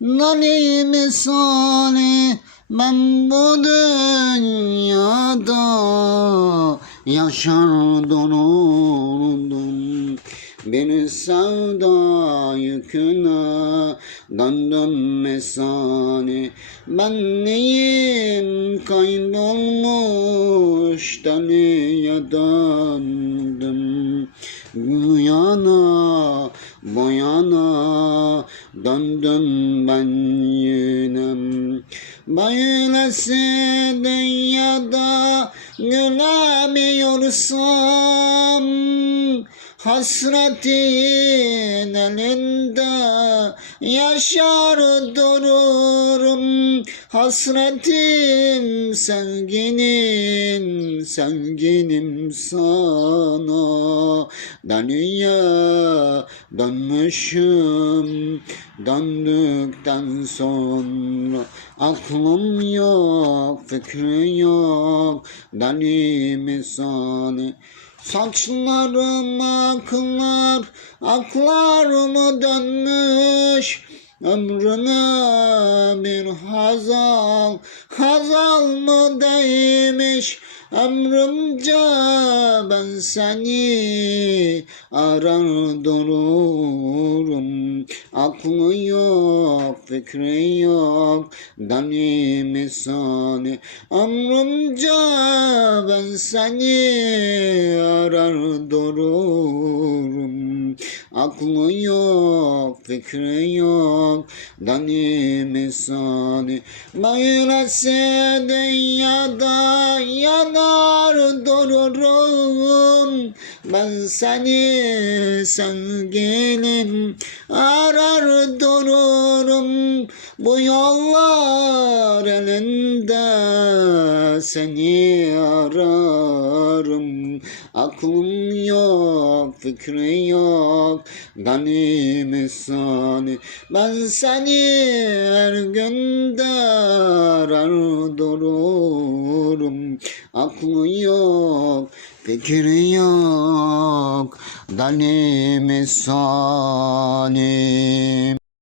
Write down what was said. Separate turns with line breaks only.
Dali misali ben bu dünyada yaşar dururdum bir sevda yüküne döndüm mesane ben neyim kaybolmuş deliye döndüm? Bu yana bu döndüm ben yine. Böylesi dünyada gülemiyorsam Hasretin elinde yaşar dururum. Hasretim sevginim, sevginim sana. Dönüye dönmüşüm Döndükten sonra. Aklım yok, fikrim yok Deli misali Saçlarım aklar, aklarımı dönmüş. Ömrüne bir hazal, hazal mı değmiş? Ömrümce ben seni arar dururum. Aklı yok, fikri yok, deli misali Ömrümce ben seni arar dururum. Aklı yok, fikri yok, deli misali Böylesi dünyada yanar dururum. Ben seni sevgilim arar dururum Bu yollar elinde seni ararım. Aklım yok, fikri yok, deli misali Ben seni her günde arar dururum. Aklı yok, fikri yok, deli misali